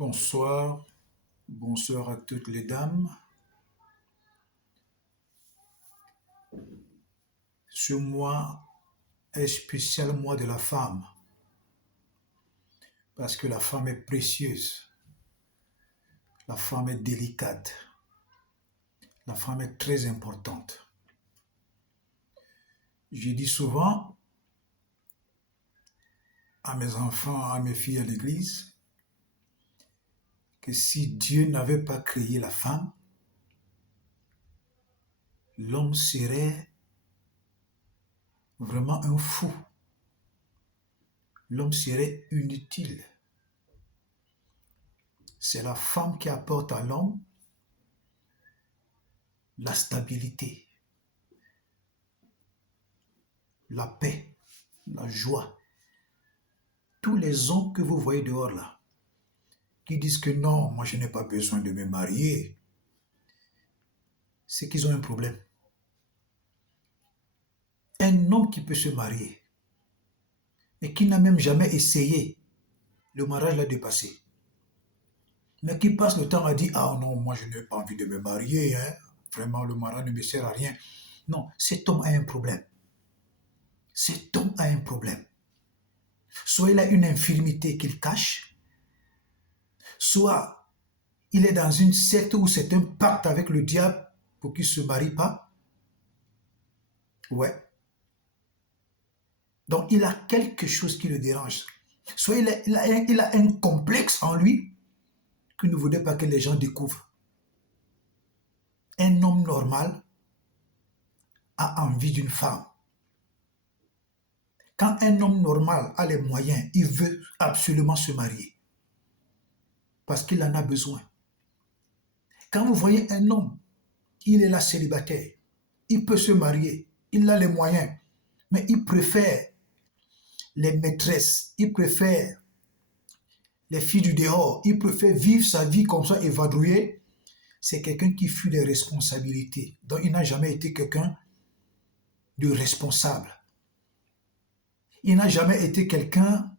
Bonsoir, bonsoir à toutes les dames. Ce mois est spécial mois de la femme, parce que la femme est précieuse, la femme est délicate, la femme est très importante. Je dis souvent à mes enfants, à mes filles à l'église, que si Dieu n'avait pas créé la femme, l'homme serait vraiment un fou. L'homme serait inutile. C'est la femme qui apporte à l'homme la stabilité, la paix, la joie. Tous les hommes que vous voyez dehors là, qui disent que non, moi je n'ai pas besoin de me marier, c'est qu'ils ont un problème. Un homme qui peut se marier, mais qui n'a même jamais essayé, le mariage l'a dépassé. Mais qui passe le temps à dire, ah non, moi je n'ai pas envie de me marier, hein. Vraiment le mariage ne me sert à rien. Non, cet homme a un problème. Cet homme a un problème. Soit il a une infirmité qu'il cache, soit il est dans une secte où c'est un pacte avec le diable pour qu'il ne se marie pas. Ouais. Donc il a quelque chose qui le dérange. Soit il a un complexe en lui qu'il ne voudrait pas que les gens découvrent. Un homme normal a envie d'une femme. Quand un homme normal a les moyens, il veut absolument se marier. Parce qu'il en a besoin. Quand vous voyez un homme, il est là célibataire, il peut se marier, il a les moyens, mais il préfère les maîtresses, il préfère les filles du dehors, il préfère vivre sa vie comme ça, évadrouillée. C'est quelqu'un qui fuit les responsabilités. Donc il n'a jamais été quelqu'un de responsable. Il n'a jamais été quelqu'un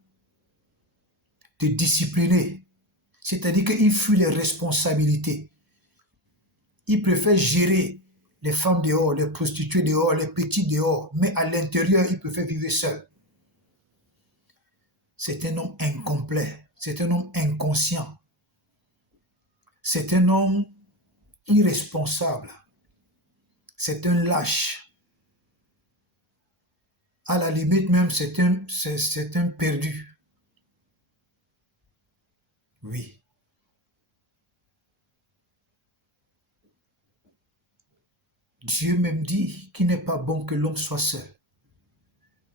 de discipliné. C'est-à-dire qu'il fuit les responsabilités. Il préfère gérer les femmes dehors, les prostituées dehors, les petits dehors, mais à l'intérieur, il préfère vivre seul. C'est un homme incomplet, c'est un homme inconscient, c'est un homme irresponsable, c'est un lâche. À la limite même, c'est un perdu. Oui. Dieu même dit qu'il n'est pas bon que l'homme soit seul.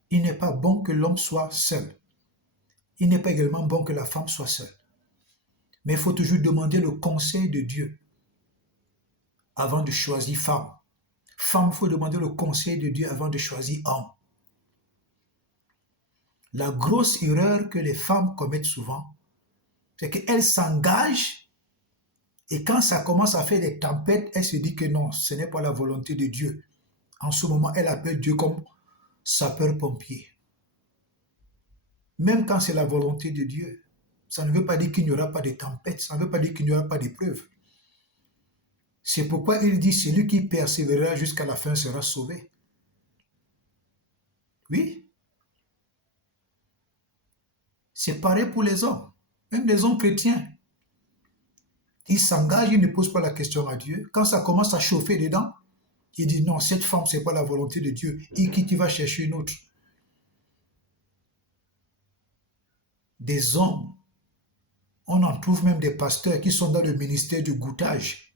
Il n'est pas bon que l'homme soit seul. Il n'est pas également bon que la femme soit seule. Mais il faut toujours demander le conseil de Dieu avant de choisir femme. Femme, il faut demander le conseil de Dieu avant de choisir homme. La grosse erreur que les femmes commettent souvent, c'est qu'elles s'engagent et quand ça commence à faire des tempêtes, elles se disent que non, ce n'est pas la volonté de Dieu. En ce moment, elles appellent Dieu comme sapeur-pompier. Même quand c'est la volonté de Dieu, ça ne veut pas dire qu'il n'y aura pas de tempêtes, ça ne veut pas dire qu'il n'y aura pas d'épreuves. C'est pourquoi il dit, celui qui persévérera jusqu'à la fin sera sauvé. Oui. C'est pareil pour les hommes, même les hommes chrétiens. Ils s'engagent, ils ne posent pas la question à Dieu. Quand ça commence à chauffer dedans, ils disent non, cette femme, ce n'est pas la volonté de Dieu. Et qui tu vas chercher une autre. Des hommes, on en trouve même des pasteurs qui sont dans le ministère du goûtage.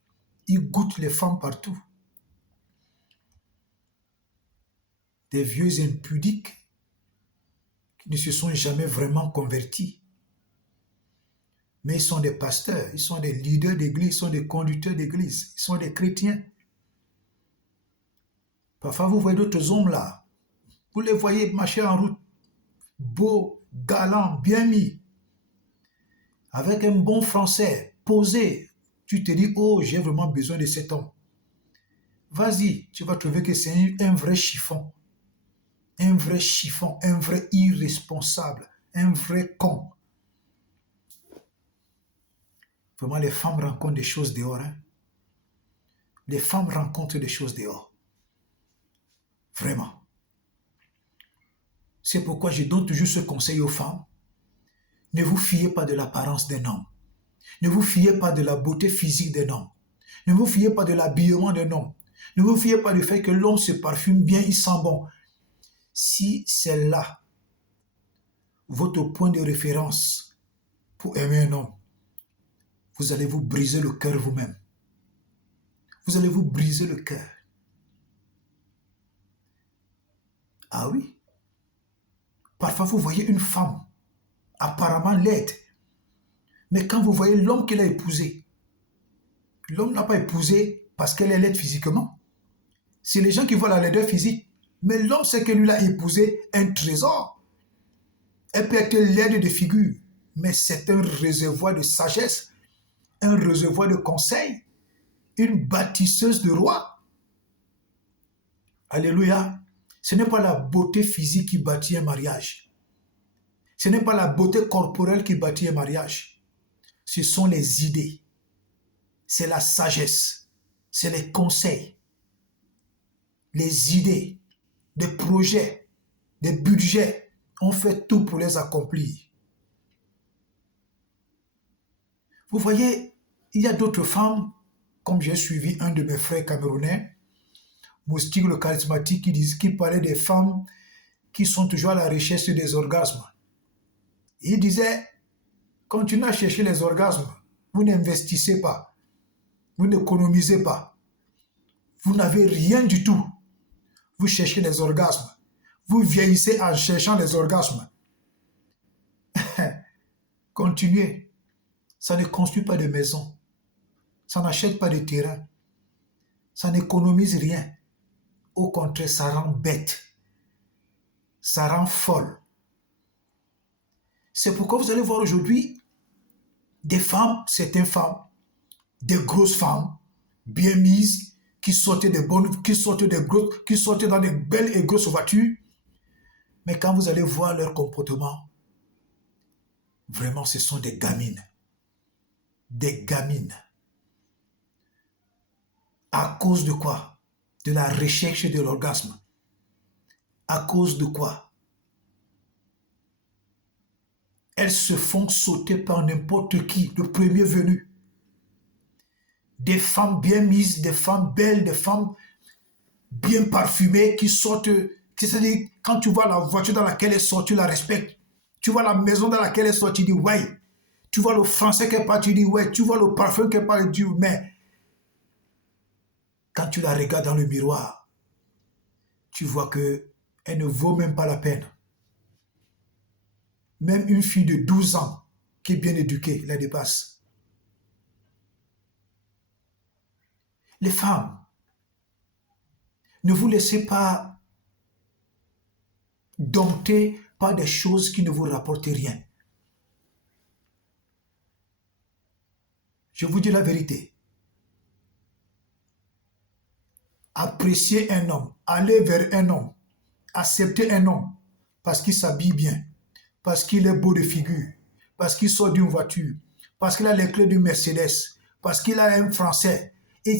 Ils goûtent les femmes partout. Des vieux impudiques qui ne se sont jamais vraiment convertis. Mais ils sont des pasteurs, ils sont des leaders d'église, ils sont des conducteurs d'église, ils sont des chrétiens. Parfois, vous voyez d'autres hommes là, vous les voyez marcher en route, beaux, galants, bien mis, avec un bon français, posé. Tu te dis, oh, j'ai vraiment besoin de cet homme. Vas-y, tu vas trouver que c'est un vrai chiffon, un vrai irresponsable, un vrai con. Vraiment, les femmes rencontrent des choses dehors. Hein? Les femmes rencontrent des choses dehors. Vraiment. C'est pourquoi je donne toujours ce conseil aux femmes. Ne vous fiez pas de l'apparence d'un homme. Ne vous fiez pas de la beauté physique d'un homme. Ne vous fiez pas de l'habillement d'un homme. Ne vous fiez pas du fait que l'homme se parfume bien, il sent bon. Si c'est là votre point de référence pour aimer un homme, vous allez vous briser le cœur vous-même. Vous allez vous briser le cœur. Ah oui. Parfois, vous voyez une femme apparemment laide. Mais quand vous voyez l'homme qu'elle a épousé, l'homme n'a pas épousé parce qu'elle est laide physiquement. C'est les gens qui voient la laideur physique. Mais l'homme sait que lui a épousé un trésor. Elle peut être laide de figure, mais c'est un réservoir de sagesse, un réservoir de conseils, une bâtisseuse de rois. Alléluia. Ce n'est pas la beauté physique qui bâtit un mariage. Ce n'est pas la beauté corporelle qui bâtit un mariage. Ce sont les idées. C'est la sagesse. C'est les conseils. Les idées, des projets, des budgets. On fait tout pour les accomplir. Vous voyez, il y a d'autres femmes, comme j'ai suivi un de mes frères camerounais, Moustique le charismatique, qui parlait des femmes qui sont toujours à la recherche des orgasmes. Il disait, continuez à chercher les orgasmes. Vous n'investissez pas. Vous n'économisez pas. Vous n'avez rien du tout. Vous cherchez les orgasmes. Vous vieillissez en cherchant les orgasmes. Continuez. Ça ne construit pas de maison. Ça n'achète pas de terrain. Ça n'économise rien. Au contraire, ça rend bête. Ça rend folle. C'est pourquoi vous allez voir aujourd'hui des femmes, certaines femmes, des grosses femmes, bien mises, qui sortaient qui sortaient dans des belles et grosses voitures. Mais quand vous allez voir leur comportement, vraiment, ce sont des gamines. Des gamines. À cause de quoi? De la recherche de l'orgasme. À cause de quoi? Elles se font sauter par n'importe qui, le premier venu. Des femmes bien mises, des femmes belles, des femmes bien parfumées qui sortent. C'est-à-dire, quand tu vois la voiture dans laquelle elle sort, tu la respectes. Tu vois la maison dans laquelle elle sort, tu dis ouais. Tu vois le français qu'elle parle, tu dis ouais. Tu vois le parfum qu'elle parle, tu dis mais. Quand tu la regardes dans le miroir, tu vois qu'elle ne vaut même pas la peine. Même une fille de 12 ans qui est bien éduquée la dépasse. Les femmes, ne vous laissez pas dompter par des choses qui ne vous rapportent rien. Je vous dis la vérité. Apprécier un homme, aller vers un homme, accepter un homme parce qu'il s'habille bien, parce qu'il est beau de figure, parce qu'il sort d'une voiture, parce qu'il a les clés du Mercedes, parce qu'il a un français. Et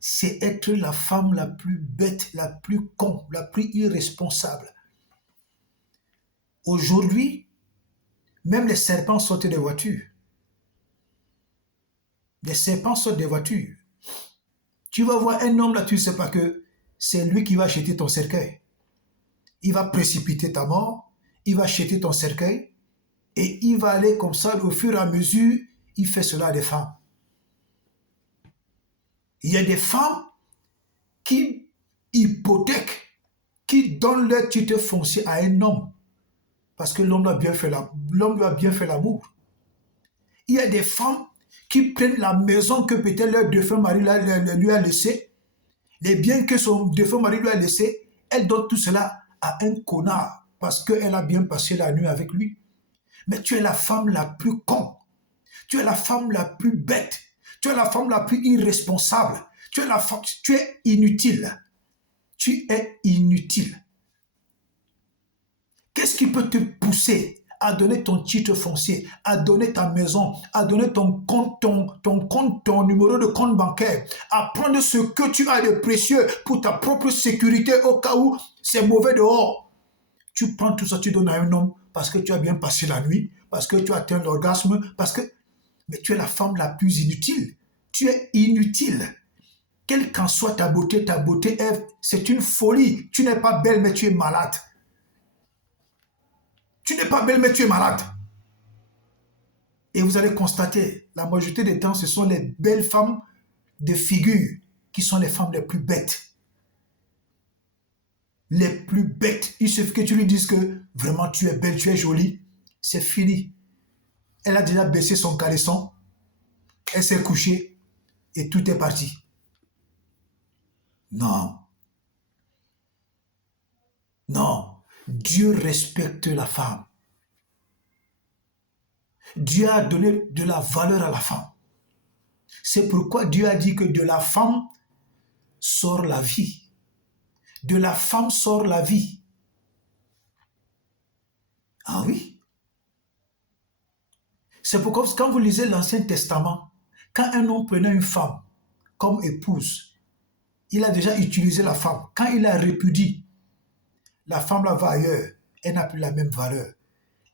c'est être la femme la plus bête, la plus con, la plus irresponsable. Aujourd'hui, même les serpents sortent des voitures. Les serpents sortent des voitures. Tu vas voir un homme là, tu ne sais pas que c'est lui qui va acheter ton cercueil. Il va précipiter ta mort, il va acheter ton cercueil et il va aller comme ça au fur et à mesure, il fait cela à des femmes. Il y a des femmes qui hypothèquent, qui donnent leur titre foncier à un homme parce que l'homme doit bien faire l'amour. Il y a des femmes qui prennent la maison que peut-être leur défunt mari lui a laissé, les biens que son défunt mari lui a laissé, elle donne tout cela à un connard parce qu'elle a bien passé la nuit avec lui. Mais tu es la femme la plus con, tu es la femme la plus bête, tu es la femme la plus irresponsable, tu es inutile. Tu es inutile. Qu'est-ce qui peut te pousser à donner ton titre foncier, à donner ta maison, à donner ton compte, ton numéro de compte bancaire, à prendre ce que tu as de précieux pour ta propre sécurité au cas où c'est mauvais dehors. Tu prends tout ça, tu donnes à un homme parce que tu as bien passé la nuit, parce que tu as atteint l'orgasme, parce que... Mais tu es la femme la plus inutile. Tu es inutile. Quelle qu'en soit ta beauté, c'est une folie. Tu n'es pas belle, mais tu es malade. Tu n'es pas belle, mais tu es malade. Et vous allez constater, la majorité des temps, ce sont les belles femmes de figure qui sont les femmes les plus bêtes. Les plus bêtes. Il suffit que tu lui dises que vraiment tu es belle, tu es jolie. C'est fini. Elle a déjà baissé son caleçon. Elle s'est couchée et tout est parti. Non. Non. Dieu respecte la femme. Dieu a donné de la valeur à la femme. C'est pourquoi Dieu a dit que de la femme sort la vie. De la femme sort la vie. Ah oui. C'est pourquoi quand vous lisez l'Ancien Testament, quand un homme prenait une femme comme épouse, il a déjà utilisé la femme. Quand il la répudie, la femme là va ailleurs. Elle n'a plus la même valeur.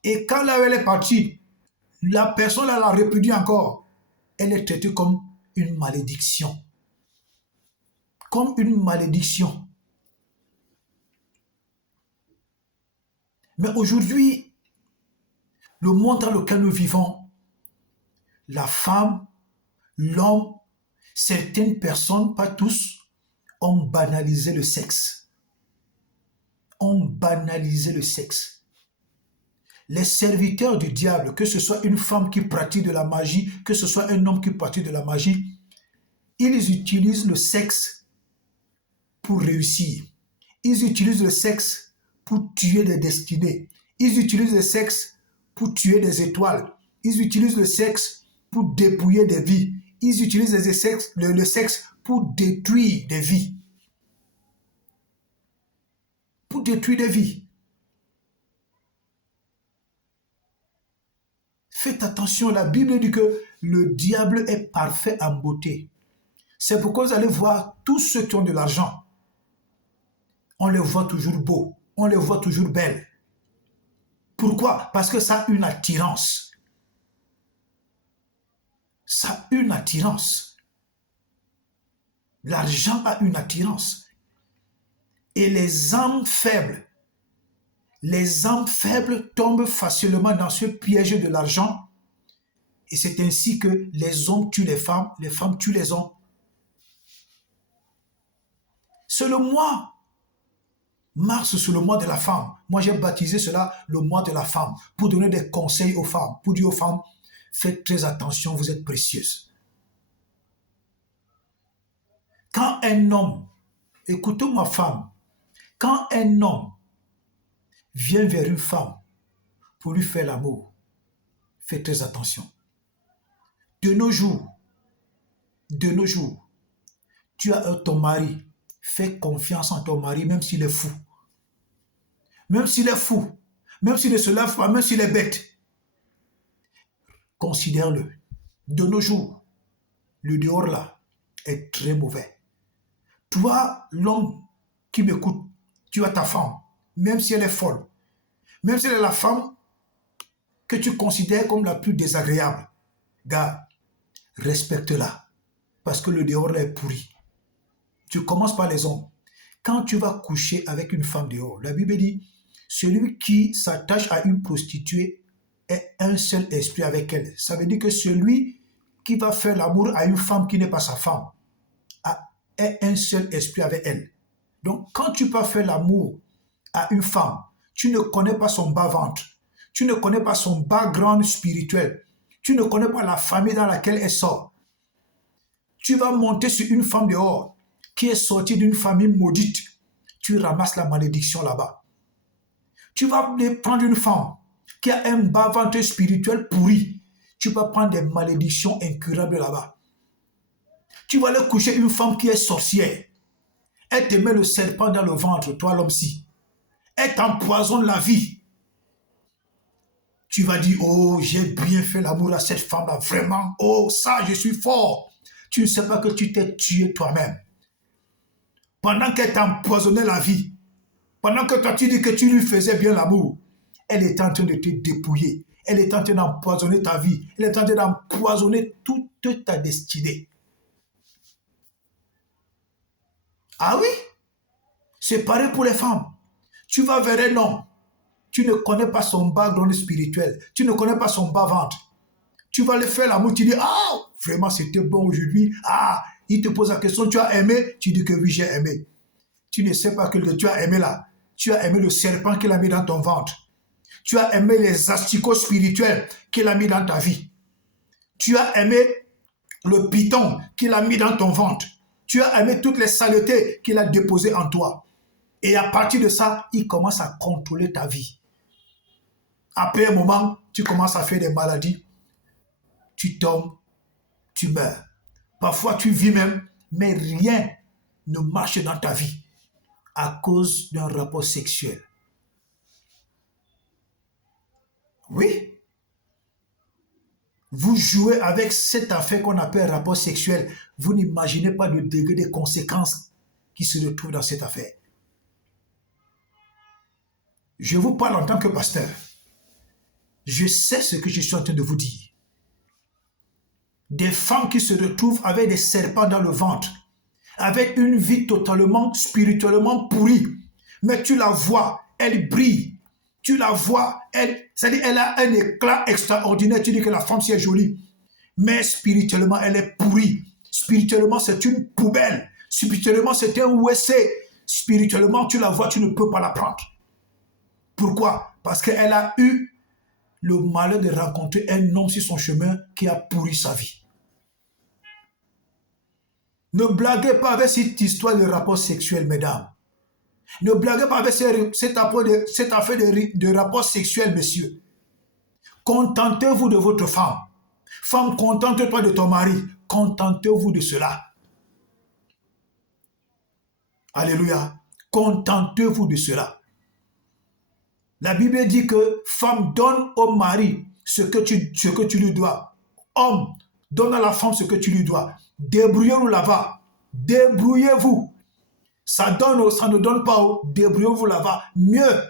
Et quand là elle est partie, la personne là la répudie encore. Elle est traitée comme une malédiction. Comme une malédiction. Mais aujourd'hui, le monde dans lequel nous vivons, la femme, l'homme, certaines personnes, pas tous, ont banalisé le sexe. Ont banalisé le sexe. Les serviteurs du diable, que ce soit une femme qui pratique de la magie, que ce soit un homme qui pratique de la magie, ils utilisent le sexe pour réussir. Ils utilisent le sexe pour tuer des destinées. Ils utilisent le sexe pour tuer des étoiles. Ils utilisent le sexe pour dépouiller des vies. Ils utilisent le sexe pour détruire des vies. Pour détruire des vies. Faites attention, la Bible dit que le diable est parfait en beauté. C'est pourquoi vous allez voir tous ceux qui ont de l'argent. On les voit toujours beaux, on les voit toujours belles. Pourquoi? Parce que ça a une attirance. Ça a une attirance. L'argent a une attirance. Et les âmes faibles tombent facilement dans ce piège de l'argent. Et c'est ainsi que les hommes tuent les femmes tuent les hommes. C'est le mois. Mars, c'est le mois de la femme. Moi, j'ai baptisé cela le mois de la femme pour donner des conseils aux femmes, pour dire aux femmes, faites très attention, vous êtes précieuses. Quand un homme, écoutez ma femme, quand un homme vient vers une femme pour lui faire l'amour, faites très attention. De nos jours, tu as ton mari, fais confiance en ton mari, même s'il est fou. Même s'il est fou, même s'il ne se lève pas, même s'il est bête. Considère-le. De nos jours, le dehors là est très mauvais. Toi, l'homme qui m'écoute, tu as ta femme, même si elle est folle, même si elle est la femme que tu considères comme la plus désagréable. Gars, respecte-la, parce que le dehors là est pourri. Tu commences par les hommes. Quand tu vas coucher avec une femme dehors, la Bible dit, celui qui s'attache à une prostituée est un seul esprit avec elle. Ça veut dire que celui qui va faire l'amour à une femme qui n'est pas sa femme est un seul esprit avec elle. Donc, quand tu vas faire l'amour à une femme, tu ne connais pas son bas-ventre, tu ne connais pas son background spirituel, tu ne connais pas la famille dans laquelle elle sort. Tu vas monter sur une femme dehors qui est sortie d'une famille maudite. Tu ramasses la malédiction là-bas. Tu vas prendre une femme qui a un bas-ventre spirituel pourri. Tu vas prendre des malédictions incurables là-bas. Tu vas aller coucher une femme qui est sorcière. Elle te met le serpent dans le ventre, toi l'homme-ci. Elle t'empoisonne la vie. Tu vas dire, oh, j'ai bien fait l'amour à cette femme-là, vraiment, oh, ça, je suis fort. Tu ne sais pas que tu t'es tué toi-même. Pendant qu'elle t'empoisonnait la vie, pendant que toi tu dis que tu lui faisais bien l'amour, elle est en train de te dépouiller. Elle est en train d'empoisonner ta vie. Elle est en train d'empoisonner toute ta destinée. Ah oui? C'est pareil pour les femmes. Tu vas vers un homme. Tu ne connais pas son background spirituel. Tu ne connais pas son bas-ventre. Tu vas le faire l'amour. Tu dis, ah, vraiment c'était bon aujourd'hui. Ah, il te pose la question, tu as aimé? Tu dis que oui, j'ai aimé. Tu ne sais pas que tu as aimé là. Tu as aimé le serpent qu'il a mis dans ton ventre. Tu as aimé les asticots spirituels qu'il a mis dans ta vie. Tu as aimé le python qu'il a mis dans ton ventre. Tu as aimé toutes les saletés qu'il a déposées en toi. Et à partir de ça, il commence à contrôler ta vie. Après un moment, tu commences à faire des maladies. Tu tombes, tu meurs. Parfois, tu vis même, mais rien ne marche dans ta vie à cause d'un rapport sexuel. Oui. Vous jouez avec cette affaire qu'on appelle rapport sexuel. Vous n'imaginez pas le degré des conséquences qui se retrouvent dans cette affaire. Je vous parle en tant que pasteur. Je sais ce que je suis en train de vous dire. Des femmes qui se retrouvent avec des serpents dans le ventre, avec une vie totalement, spirituellement pourrie. Mais tu la vois, elle brille. Tu la vois, c'est-à-dire elle a un éclat extraordinaire. Tu dis que la femme, c'est jolie. Mais spirituellement, elle est pourrie. Spirituellement, c'est une poubelle. Spirituellement, c'est un WC. Spirituellement, tu la vois, tu ne peux pas la prendre. Pourquoi? Parce qu'elle a eu le malheur de rencontrer un homme sur son chemin qui a pourri sa vie. Ne blaguez pas avec cette histoire de rapport sexuel, mesdames. Ne blaguez pas avec cette affaire de rapport sexuel, messieurs. Contentez-vous de votre femme. Femme, contente-toi de ton mari. Contentez-vous de cela. Alléluia. Contentez-vous de cela. La Bible dit que femme, donne au mari ce que tu lui dois. Homme, donne à la femme ce que tu lui dois. Débrouillez-vous là-bas. Débrouillez-vous. Ça donne, ça ne donne pas. Débrouillez-vous là-bas. Mieux,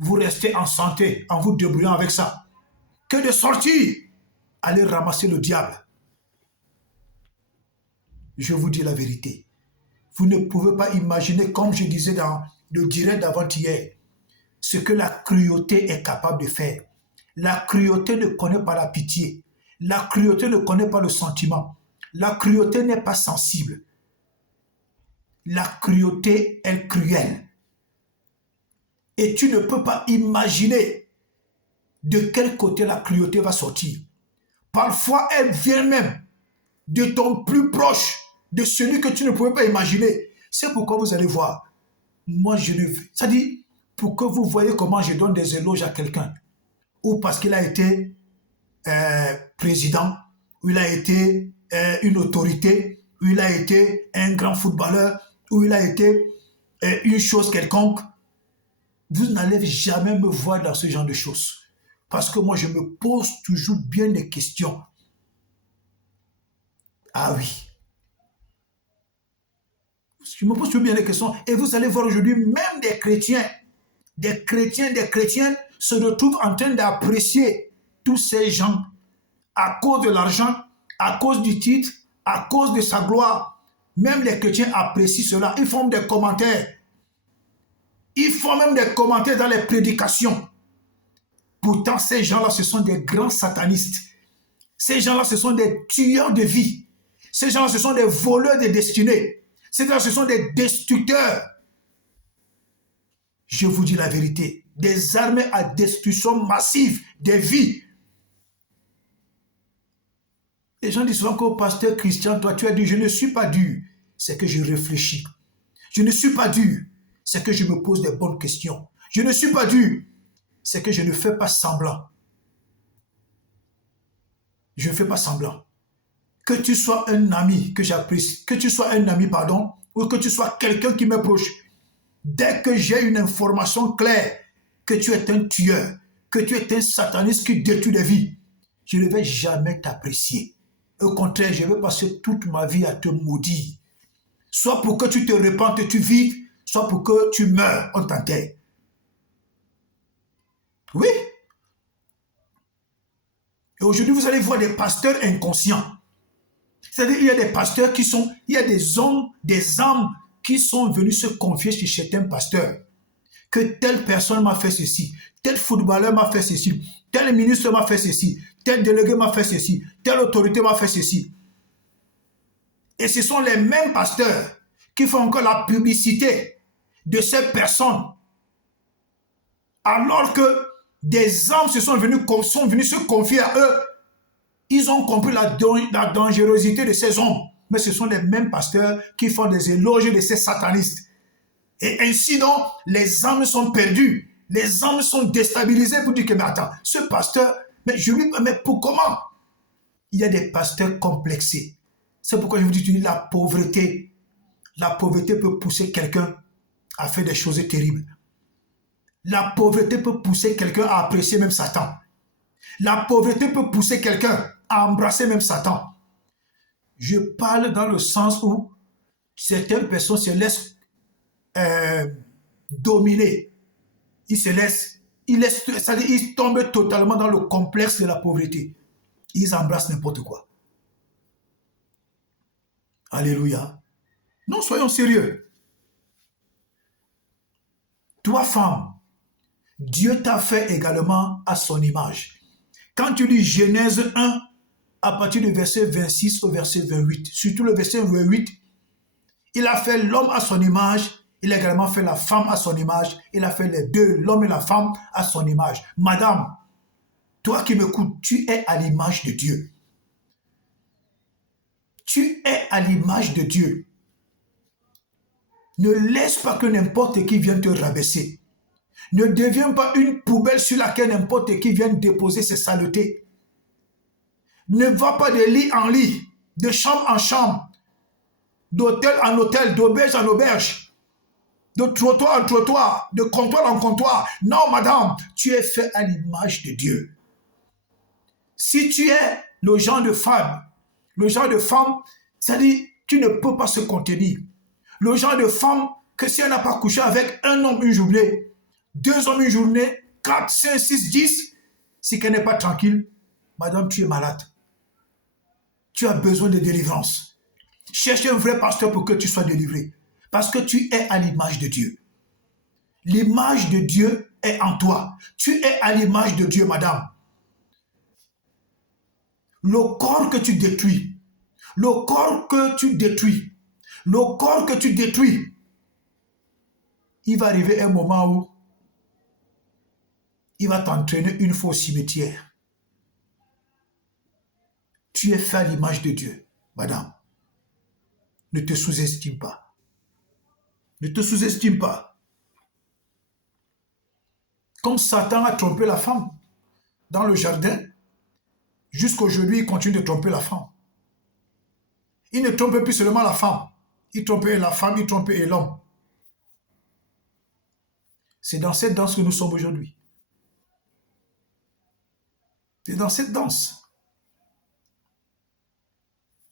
vous restez en santé en vous débrouillant avec ça que de sortir, aller ramasser le diable. Je vous dis la vérité. Vous ne pouvez pas imaginer, comme je disais dans le direct d'avant-hier, ce que la cruauté est capable de faire. La cruauté ne connaît pas la pitié. La cruauté ne connaît pas le sentiment. La cruauté n'est pas sensible. La cruauté est cruelle. Et tu ne peux pas imaginer de quel côté la cruauté va sortir. Parfois, elle vient même de ton plus proche, de celui que tu ne pouvais pas imaginer. C'est pourquoi vous allez voir. Moi, je ne veux. Ça dit, pour que vous voyez comment je donne des éloges à quelqu'un. Ou parce qu'il a été président, ou il a été une autorité, ou il a été un grand footballeur, ou il a été une chose quelconque. Vous n'allez jamais me voir dans ce genre de choses. Parce que moi, je me pose toujours bien des questions. Ah oui. Je me pose toujours bien des questions. Et vous allez voir aujourd'hui, même des chrétiens se retrouvent en train d'apprécier tous ces gens à cause de l'argent, à cause du titre, à cause de sa gloire. Même les chrétiens apprécient cela. Ils font des commentaires. Ils font même des commentaires dans les prédications. Pourtant, ces gens-là, ce sont des grands satanistes. Ces gens-là, ce sont des tueurs de vie. Ces gens-là, ce sont des voleurs de destinée. Ces gens-là, ce sont des destructeurs. Je vous dis la vérité. Des armées à destruction massive des vies. Les gens disent souvent qu'au pasteur Christian, toi, tu as dit, je ne suis pas dur. C'est que je réfléchis. Je ne suis pas dur. C'est que je me pose des bonnes questions. Je ne suis pas dur. C'est que je ne fais pas semblant. Je ne fais pas semblant. Que tu sois un ami que j'apprécie, que tu sois un ami, pardon, ou que tu sois quelqu'un qui m'approche, dès que j'ai une information claire que tu es un tueur, que tu es un sataniste qui détruit des vies, je ne vais jamais t'apprécier. Au contraire, je vais passer toute ma vie à te maudire. Soit pour que tu te répandes et tu vives, soit pour que tu meurs, on t'enterre. Oui. Et aujourd'hui, vous allez voir des pasteurs inconscients. C'est-à-dire, il y a des pasteurs il y a des hommes, des âmes qui sont venus se confier chez certains pasteurs. Que telle personne m'a fait ceci, tel footballeur m'a fait ceci, tel ministre m'a fait ceci, tel délégué m'a fait ceci, telle autorité m'a fait ceci. Et ce sont les mêmes pasteurs qui font encore la publicité de ces personnes. Alors que des âmes sont venus se confier à eux. Ils ont compris la dangerosité de ces hommes. Mais ce sont les mêmes pasteurs qui font des éloges de ces satanistes. Et ainsi donc, les âmes sont perdues. Les âmes sont déstabilisées pour dire que, mais attends, ce pasteur, mais pour comment? Il y a des pasteurs complexés. C'est pourquoi je vous dis, la pauvreté peut pousser quelqu'un à faire des choses terribles. La pauvreté peut pousser quelqu'un à apprécier même Satan. La pauvreté peut pousser quelqu'un à embrasser même Satan. Je parle dans le sens où certaines personnes se laissent dominer. Ils tombent totalement dans le complexe de la pauvreté. Ils embrassent n'importe quoi. Alléluia. Non, soyons sérieux. Toi, femme, Dieu t'a fait également à son image. Quand tu lis Genèse 1, à partir du verset 26 au verset 28, surtout le verset 28, il a fait l'homme à son image, il a également fait la femme à son image, il a fait les deux, l'homme et la femme à son image. Madame, toi qui m'écoutes, tu es à l'image de Dieu. Tu es à l'image de Dieu. Ne laisse pas que n'importe qui vienne te rabaisser. Ne deviens pas une poubelle sur laquelle n'importe qui vienne déposer ses saletés. Ne va pas de lit en lit, de chambre en chambre, d'hôtel en hôtel, d'auberge en auberge, de trottoir en trottoir, de comptoir en comptoir. Non, madame, tu es fait à l'image de Dieu. Si tu es le genre de femme, c'est-à-dire, tu ne peux pas se contenir. Le genre de femme que si elle n'a pas couché avec un homme une journée, 2 hommes une journée, 4, 5, 6, 10, si qu'elle n'est pas tranquille, madame, tu es malade. Tu as besoin de délivrance. Cherche un vrai pasteur pour que tu sois délivré. Parce que tu es à l'image de Dieu. L'image de Dieu est en toi. Tu es à l'image de Dieu, madame. Le corps que tu détruis, il va arriver un moment où il va t'entraîner une fois au cimetière. Tu es fait à l'image de Dieu, madame. Ne te sous-estime pas. Ne te sous-estime pas. Comme Satan a trompé la femme dans le jardin, jusqu'aujourd'hui, il continue de tromper la femme. Il ne trompe plus seulement la femme. Il trompait la femme, il trompait l'homme. C'est dans cette danse que nous sommes aujourd'hui. C'est dans cette danse.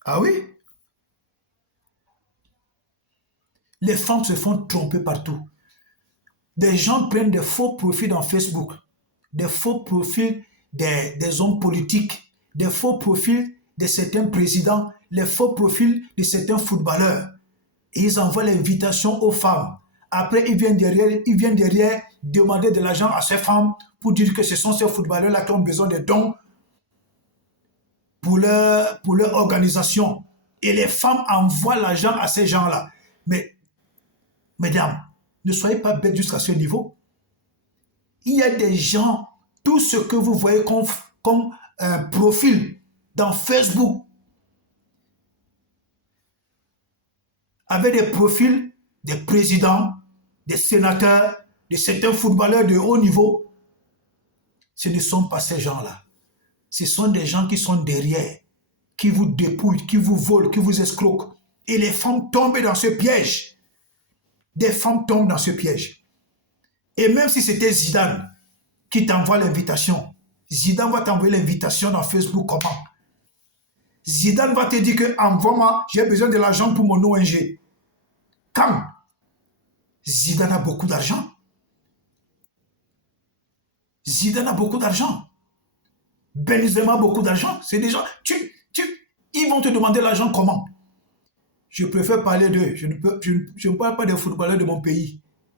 Ah oui? Les femmes se font tromper partout. Des gens prennent des faux profils dans Facebook, des faux profils des hommes politiques, des faux profils de certains présidents, les faux profils de certains footballeurs. Et ils envoient l'invitation aux femmes. Après, ils viennent derrière demander de l'argent à ces femmes pour dire que ce sont ces footballeurs-là qui ont besoin de dons pour leur organisation. Et les femmes envoient l'argent à ces gens-là. Mais, mesdames, ne soyez pas bêtes jusqu'à ce niveau. Il y a des gens, tout ce que vous voyez comme profil dans Facebook, avec des profils des présidents, des sénateurs, de certains footballeurs de haut niveau, ce ne sont pas ces gens-là. Ce sont des gens qui sont derrière, qui vous dépouillent, qui vous volent, qui vous escroquent. Et les femmes tombent dans ce piège. Des femmes tombent dans ce piège. Et même si c'était Zidane, qui t'envoie l'invitation. Zidane va t'envoyer l'invitation dans Facebook comment? Zidane va te dire que envoie-moi, j'ai besoin de l'argent pour mon ONG. Quand Zidane a beaucoup d'argent. Zidane a beaucoup d'argent. Benzema a beaucoup d'argent. C'est des gens, ils vont te demander l'argent comment? Je préfère parler d'eux. Je ne parle pas des footballeurs de mon pays.